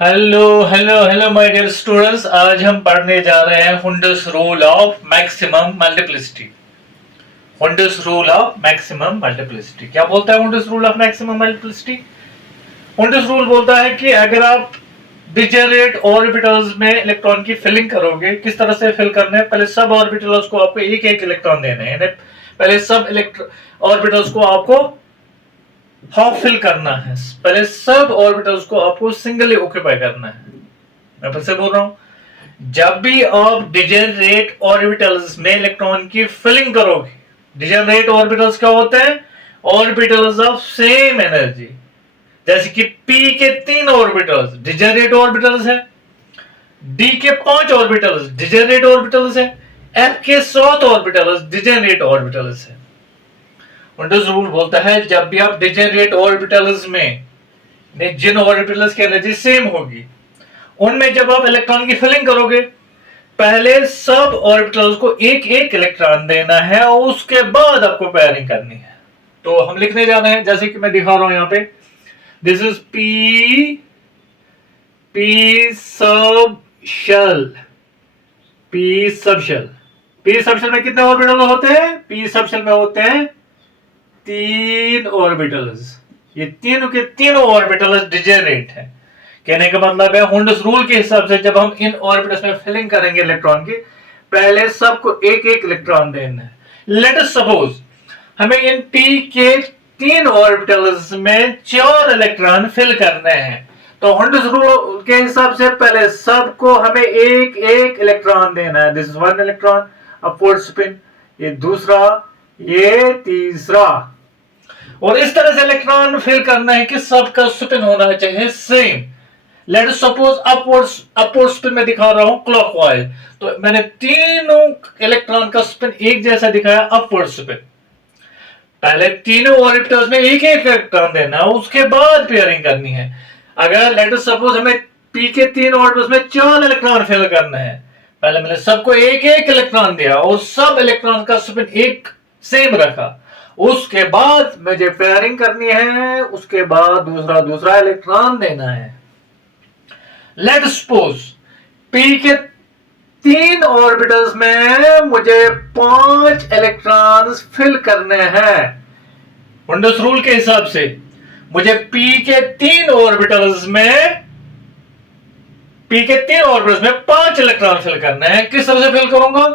Hello hello hello my dear students. आज हम पढ़ने जा रहे हैं Hund's rule of maximum multiplicity. Hund's rule of maximum multiplicity क्या बोलता है? Hund's rule of maximum multiplicity, Hund's rule बोलता है कि अगर आप डिजेनरेट ऑर्बिटल्स में इलेक्ट्रॉन की फिलिंग करोगे, किस तरह से फिल करना है? पहले सब ऑर्बिटल्स को आपको एक एक इलेक्ट्रॉन देने हैं। पहले सब ऑर्बिटल्स को आपको हाफ फिल करना है। पहले सब ऑर्बिटल्स को आपको सिंगली ऑक्यूपाई करना है। मैं फिर से बोल रहा हूं, जब भी आप डिजेनरेट ऑर्बिटल्स में इलेक्ट्रॉन की फिलिंग करोगे, डिजेनरेट ऑर्बिटल्स क्या होते हैं? Orbitals of same energy. जैसे कि p के 3 ऑर्बिटल्स डिजेनरेट ऑर्बिटल्स है, d के 5 ऑर्बिटल्स डिजेनरेट ऑर्बिटल्स है, f के 7 ऑर्बिटल्स डिजेनरेट ऑर्बिटल्स है। हुंडस रूल बोलता है जब भी आप डिजेनरेट ऑर्बिटल्स में जिन ऑर्बिटल्स की एनर्जी सेम होगी, उनमें जब आप इलेक्ट्रॉन की फिलिंग करोगे, पहले सब ऑर्बिटल्स को एक एक इलेक्ट्रॉन देना है और उसके बाद आपको पेयरिंग करनी है। तो हम लिखने जा रहे हैं, जैसे कि मैं दिखा रहा हूं यहां पे, दिस इज पी सब शेल। पी सब शेल, पी सब शेल में कितने ऑर्बिटल होते हैं? पी सब शेल में होते हैं 3 ऑर्बिटल्स। ये तीनों के तीनों ऑर्बिटल्स डिजेनरेट है। कहने का मतलब है हुंडस रूल के हिसाब से जब हम इन ऑर्बिटल्स में फिलिंग करेंगे इलेक्ट्रॉन की, पहले सबको एक एक इलेक्ट्रॉन देना है। लेट अस सपोज हमें इन p के 3 ऑर्बिटल्स में 4 इलेक्ट्रॉन फिल करने हैं, तो हुंडस रूल के हिसाब से पहले सबको हमें एक एक इलेक्ट्रॉन देना है। This is 1 electron upward spin, ये दूसरा, ये तीसरा, और इस तरह से इलेक्ट्रॉन फिल करना है कि सबका स्पिन होना चाहिए same. Let us suppose upward spin में दिखा रहा हूं क्लॉकवाइज, तो मैंने तीनों इलेक्ट्रॉन का स्पिन एक जैसा दिखाया अपवर्ड स्पिन। पहले तीनों ऑर्बिटल्स में एक एक इलेक्ट्रॉन देना है, उसके बाद पेयरिंग करनी है। अगर लेट अस सपोज हमें p के 3 ऑर्बिटल्स में 4 इलेक्ट्रॉन फिल करना है, पहले मैंने सबको एक एक इलेक्ट्रॉन दिया और सब इलेक्ट्रॉन का स्पिन एक सेम रखा, उसके बाद मुझे पेयरिंग करनी है, उसके बाद दूसरा दूसरा इलेक्ट्रॉन देना है। लेट सपोज p के 3 ऑर्बिटल्स में मुझे 5 इलेक्ट्रॉन्स फिल करने हैं। हुंडस रूल के हिसाब से मुझे p के 3 ऑर्बिटल्स में 5 इलेक्ट्रॉन फिल करने हैं। किस तरह से फिल करूंगा?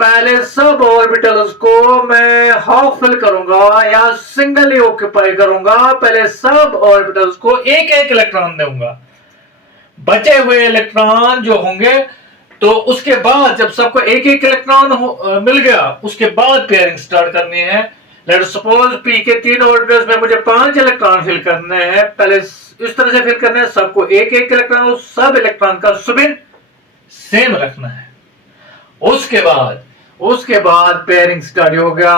पहले सब ऑर्बिटल्स को मैं हाफ फिल करूंगा या सिंगली ऑक्यूपाई करूंगा। पहले सब ऑर्बिटल्स को एक एक इलेक्ट्रॉन दूंगा, बचे हुए इलेक्ट्रॉन जो होंगे, तो उसके बाद जब सबको एक एक इलेक्ट्रॉन मिल गया, उसके बाद पेयरिंग स्टार्ट करनी है। लेट सपोज p के 3 ऑर्बिटल्स में मुझे 5 इलेक्ट्रॉन फिल करने हैं, पहले इस तरह से फिल करने हैं, सबको एक एक इलेक्ट्रॉन, सब इलेक्ट्रॉन का स्पिन सेम रखना है। उसके बाद पेयरिंग स्टार्ट हो गया,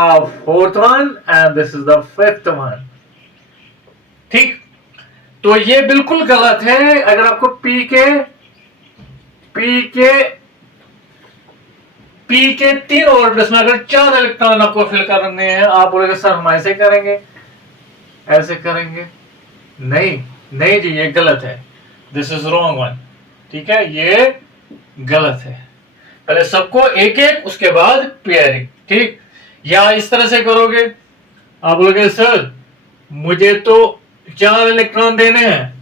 4th one and this is the 5th one. ठीक, तो ये बिल्कुल गलत है। अगर आपको p के 3 ऑर्बिटल्स में अगर 4 इलेक्ट्रॉन आपको फिल करने हैं, आप बोलेंगे सर हम ऐसे करेंगे, ऐसे करेंगे। नहीं नहीं जी, ये गलत है। This is wrong one. ठीक है, ये गलत है। पहले सबको एक एक, उसके बाद पेयरिंग। ठीक, या इस तरह से करोगे, आप बोलोगे सर मुझे तो 4 इलेक्ट्रॉन देने हैं,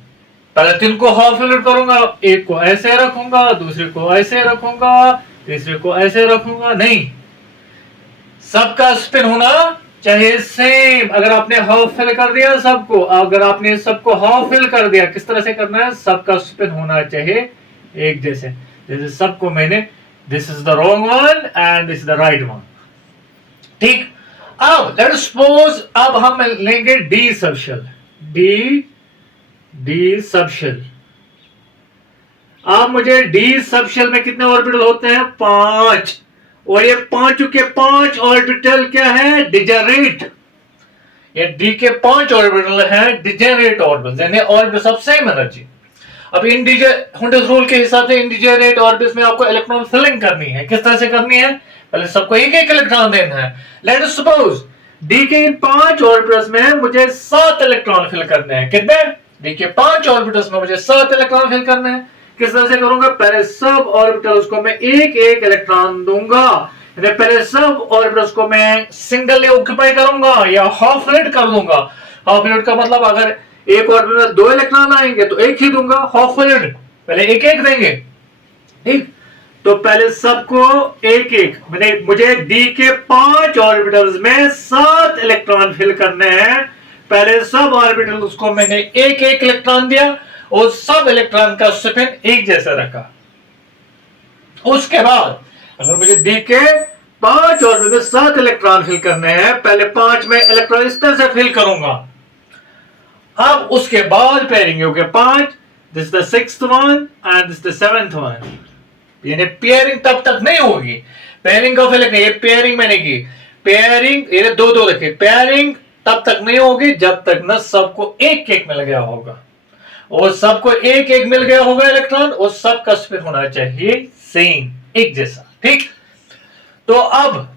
पहले 3 को हाफ फिल करूंगा, एक को ऐसे रखूंगा, दूसरे को ऐसे रखूंगा, तीसरे को ऐसे रखूंगा। नहीं, सबका स्पिन होना चाहिए सेम। अगर आपने हाफ फिल कर दिया सबको, अगर आपने सबको हाफ फिल कर दिया, किस तरह से करना है? सबका स्पिन होना चाहिए एक जैसे। जैसे सबको मैंने, this is the wrong one and this is the right one. ठीक, अब लेट सपोज अब हम लेंगे डी सबशेल। D subshell. अब मुझे डी सबशेल में कितने ऑर्बिटल होते हैं? 5, और ये 5 के 5 ऑर्बिटल क्या है? डिजेनरेट। ये डी के 5 ऑर्बिटल हैं डिजेनरेट ऑर्बिटल्स, यानी ऑर्बिटल्स ऑफ सेम एनर्जी। अब हुंडस रूल के हिसाब से इंडिजेनरेट ऑर्बिटल्स में आपको इलेक्ट्रॉन फिलिंग करनी है। किस तरह से करनी है? पहले सबको एक एक इलेक्ट्रॉन देना है। लेट सपोज डी के इन 5 ऑर्बिटल्स में मुझे 7 इलेक्ट्रॉन फिल करने हैं। कितने? डी के 5 ऑर्बिटल्स में मुझे 7 इलेक्ट्रॉन फिल करने हैं। किस तरह से करूंगा, पहले सब ऑर्बिटल्स को मैं एक एक इलेक्ट्रॉन दूंगा, पहले सब ऑर्बिटल्स को मैं सिंगल ऑक्यूपाई करूंगा या हाफ फिल्ड कर दूंगा। हाफ फिल्ड का मतलब अगर एक ऑर्बिटल में 2 इलेक्ट्रॉन आएंगे तो एक ही दूंगा, हाफ फिल्ड पहले एक एक देंगे, ठीक। तो पहले सबको एक एक, मैंने मुझे डी के 5 ऑर्बिटल्स में 7 इलेक्ट्रॉन फिल करने हैं। पहले सब ऑर्बिटल्स को मैंने एक एक इलेक्ट्रॉन दिया और सब इलेक्ट्रॉन का स्पिन एक जैसा रखा। उसके बाद अगर मुझे डी के 5 ऑर्बिटल में 7 इलेक्ट्रॉन फिल करने हैं, पहले 5 में इलेक्ट्रॉन इस तरह से फिल करूंगा। अब उसके बाद पेयरिंग हो गया 5, this is the 6th one and this the 7th one. यानी पेयरिंग तब तक नहीं होगी, पेयरिंग का फिल ये पेयरिंग मैंने की, पेयरिंग ये दो दो रखे, पेयरिंग तब तक नहीं होगी जब तक न सबको एक एक मिल गया होगा, और सबको एक एक मिल गया होगा इलेक्ट्रॉन, और सबका स्पिन होना चाहिए सेम, एक जैसा, ठीक। तो अब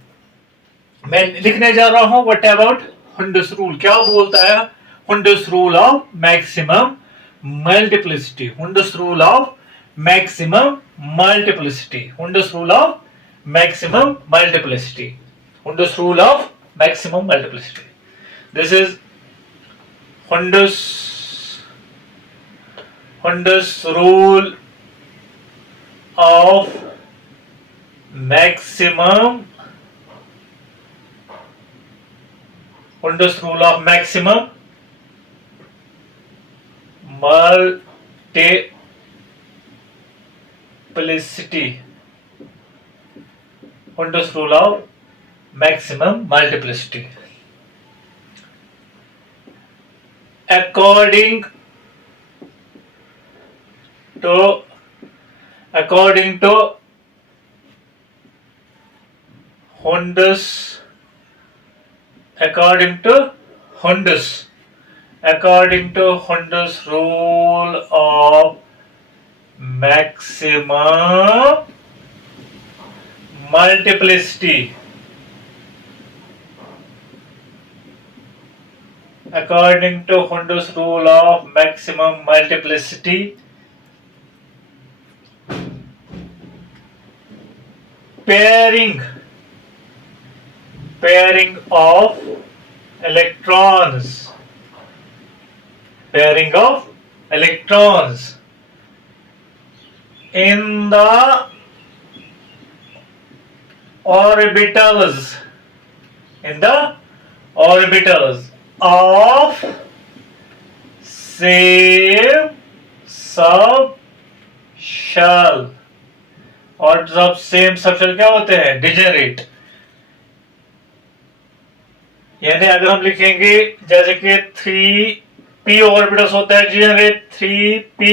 मैं लिखने जा रहा हूं व्हाट अबाउट हुंडस रूल। क्या बोलता है Hund's rule of maximum multiplicity, Hund's rule of maximum multiplicity, Hund's rule of maximum multiplicity, Hund's rule of maximum multiplicity. This is Hund's rule of maximum, Hund's rule of maximum multiplicity, Hund's rule of maximum multiplicity. According to Hund's rule of maximum multiplicity, according to Hund's rule of maximum multiplicity, pairing of electrons in the orbitals of same subshell, और सब same subshell क्या होते हैं, degenerate. यानी अगर हम लिखेंगे जैसे कि 3p ऑर्बिटल्स होता है डिजेनरेट, 3p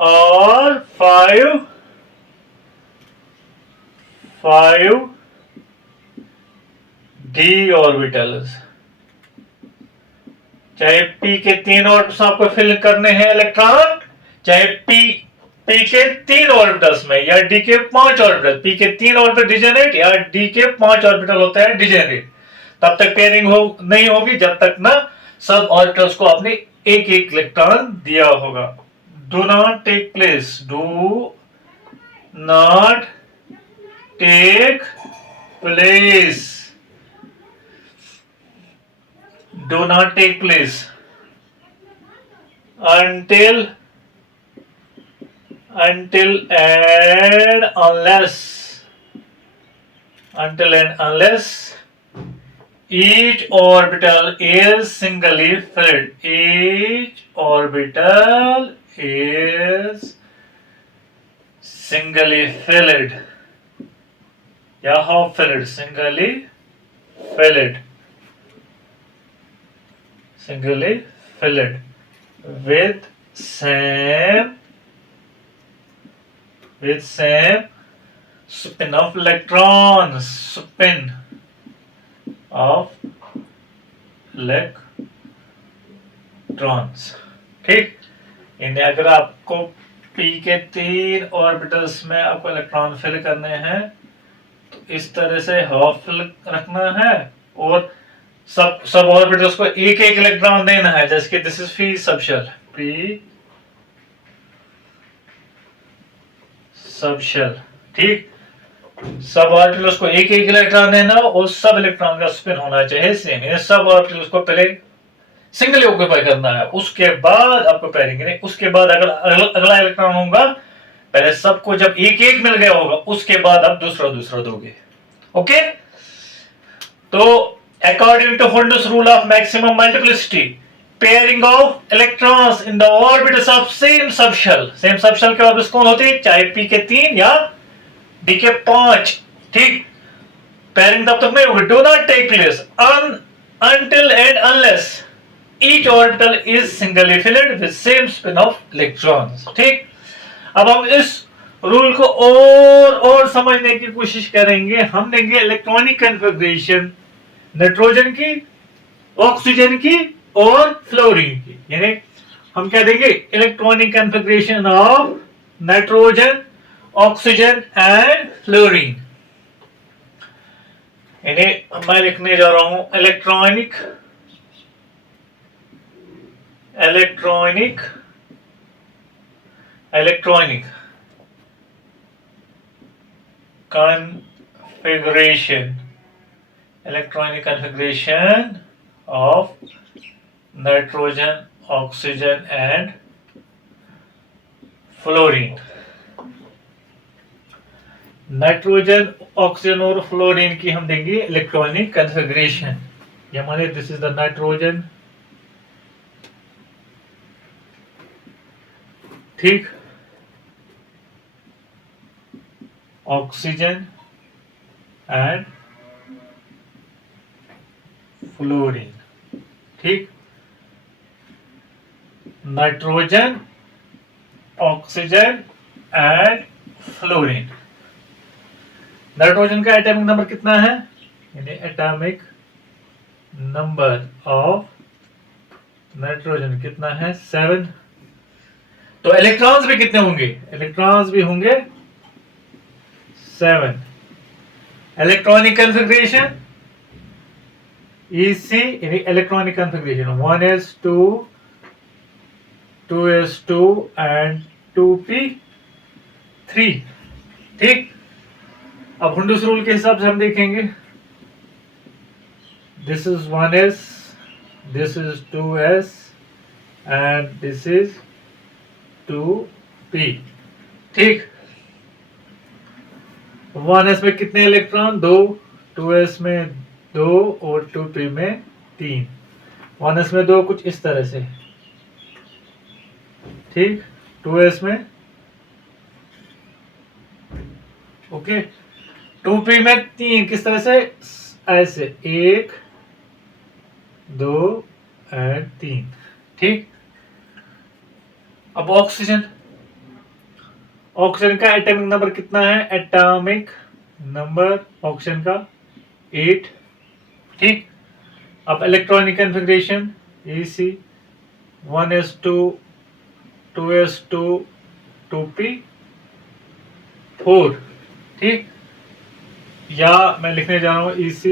और 5d ऑर्बिटल्स, चाहे p के 3 ऑर्बिटल्स आपको फिल करने हैं इलेक्ट्रॉन, चाहे p के 3 ऑर्बिटल्स में, या d के 5 ऑर्बिटल, p के 3 ऑर्बिटल डिजेनरेट या d के 5 ऑर्बिटल होता है डिजेनरेट, तब तक पेयरिंग नहीं होगी जब तक ना सब ऑर्बिटल्स को आपने एक एक इलेक्ट्रॉन दिया होगा। Do not take place, do not take place, do not take place until and unless each orbital is singly filled, each orbital is singly filled या half filled, singly filled with same spin of electrons, spin of electrons, ठीक। यानी अगर आपको p के 3 orbitals में आपको electron fill करने हैं तो इस तरह से हाफ फिल रखना है, और सब ऑर्बिटल्स को एक एक इलेक्ट्रॉन देना है, जैसे कि दिस इज पी सब शेल, पी सब शेल, ठीक। सब ऑर्बिटल्स को एक एक इलेक्ट्रॉन देना और सब इलेक्ट्रॉन का स्पिन होना चाहिए सेम। ये सब ऑर्बिटल्स को पहले सिंगल ऑक्यूपाई करना है, उसके बाद आपको पैरिंग नहीं, उसके बाद अगर अगला इलेक्ट्रॉन होगा, पहले सबको जब एक एक मिल गया होगा उसके बाद आप दूसरा दूसरा दोगे। ओके, तो according to holders rule of maximum multiplicity, pairing of electrons in the orbitals of same subshell, same subshell के ऑर्बिटल्स कौन होते हैं, चाहे पी के 3 या डी के 5, ठीक। पेयरिंग तब तक नहीं होगी, do not take place until and unless each orbital is singly filled with same spin of electrons, ठीक। अब हम इस रूल को और समझने की कोशिश करेंगे। हम देंगे इलेक्ट्रॉनिक कन्फिगरेशन नाइट्रोजन की, ऑक्सीजन की और फ्लोरीन की, यानी हम क्या देंगे, electronic configuration of nitrogen, oxygen and fluorine. यानी मैं लिखने जा रहा हूं electronic configuration of nitrogen, oxygen and fluorine। Nitrogen, oxygen और फ्लोरीन की हम देंगे इलेक्ट्रॉनिक कन्फिगरेशन। ये माने दिस इज द नाइट्रोजन, ठीक, ऑक्सीजन एंड फ्लोरीन, ठीक। Nitrogen, oxygen and fluorine. Nitrogen का एटॉमिक नंबर कितना है, यानी एटॉमिक नंबर ऑफ नाइट्रोजन कितना है, 7। तो इलेक्ट्रॉन्स भी कितने होंगे, इलेक्ट्रॉन्स भी होंगे 7। इलेक्ट्रॉनिक कन्फिगरेशन EC, यानी electronic configuration 1s2, 2s2 and 2p3, ठीक। अब हुंडस रूल के हिसाब से हम देखेंगे, this is 1s, this is 2s and this is 2p, ठीक। 1s में कितने इलेक्ट्रॉन, 2, 2s में 2 और 2p में 3। 1s में 2 कुछ इस तरह से, ठीक। 2s में ओके, 2p में 3 किस तरह से, ऐसे 1, 2 एंड 3, ठीक। अब ऑक्सीजन, ऑक्सीजन का एटॉमिक नंबर कितना है, एटॉमिक नंबर ऑक्सीजन का 8, ठीक। अब electronic configuration EC 1s2, 2s2, 2p4, ठीक। या मैं लिखने जा रहा हूं EC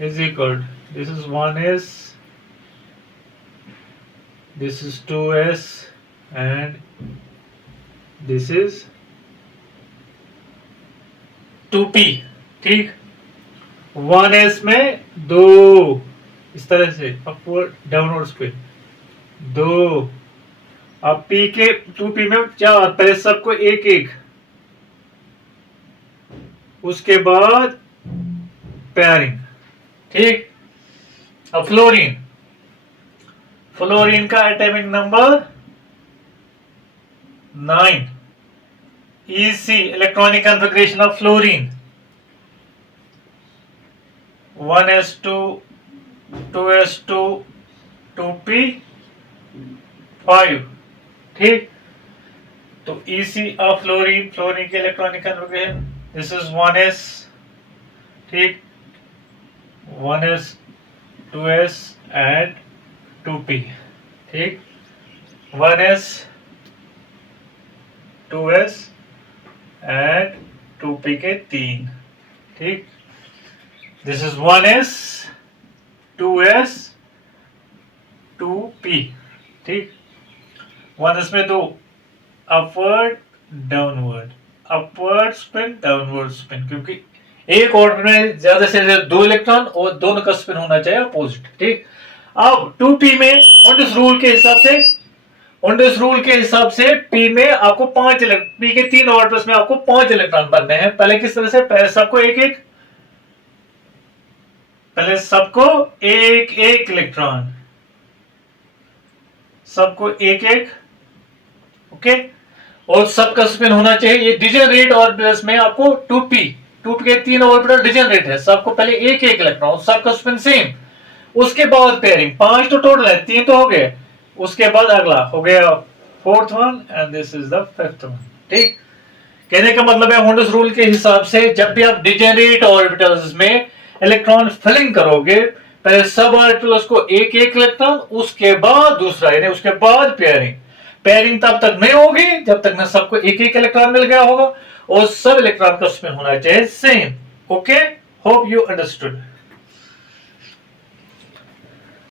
is equal, this is 1s, this is 2s and this is 2p, ठीक। 1s में 2 इस तरह से अपवर्ड डाउनवर्ड स्पिन 2, अब p के 2p में 4, पहले सबको एक एक, उसके बाद पेयरिंग, ठीक। अब फ्लोरीन, फ्लोरीन का atomic number 9, EC electronic configuration of fluorine 1s2, 2s2, 2p5, ठीक। तो EC ऑफ फ्लोरीन, फ्लोरीन के electronic configuration this is 1s, ठीक, 1s, 2s एंड 2p, ठीक। 1s, 2s एंड 2p के 3, ठीक। This is 1s, 2s 2p, ठीक। 1s में 2, upward downward, upward spin downward spin, क्योंकि एक ऑर्बिट में ज्यादा से ज्यादा 2 इलेक्ट्रॉन और दोनों का स्पिन होना चाहिए अपोजिट, ठीक। अब 2p में ओंडिस रूल के हिसाब से, ओंडिस रूल के हिसाब से p में आपको 5 इलेक्ट्रॉन, p के 3 ऑर्बिटल्स में आपको 5 इलेक्ट्रॉन बनने हैं। पहले किस तरह से, पहले सबको एक एक, पहले सबको एक एक इलेक्ट्रॉन, सबको एक एक, ओके। और सबका स्पिन होना चाहिए, ये डिजेनरेट ऑर्बिटल्स में आपको 2p के 3 ऑर्बिटल डिजेनरेट है, सबको पहले एक एक इलेक्ट्रॉन, सबका स्पिन सेम। उसके बाद पेयरिंग, 5 तो टोटल है, 3 तो हो गए, उसके बाद अगला हो गया 4th one and this is the 5th one, ठीक। कहने का मतलब है होंडस रूल के हिसाब से जब भी आप डिजेनरेट ऑर्बिटल्स में इलेक्ट्रॉन फिलिंग करोगे, पहले सब ऑर्बिटल्स को एक एक इलेक्ट्रॉन, उसके बाद दूसरा, यानी उसके बाद पेयरिंग। पेयरिंग तब तक नहीं होगी जब तक ना सबको एक एक इलेक्ट्रॉन मिल गया होगा और सब इलेक्ट्रॉन का स्पिन होना चाहिए same, okay. Hope you understood.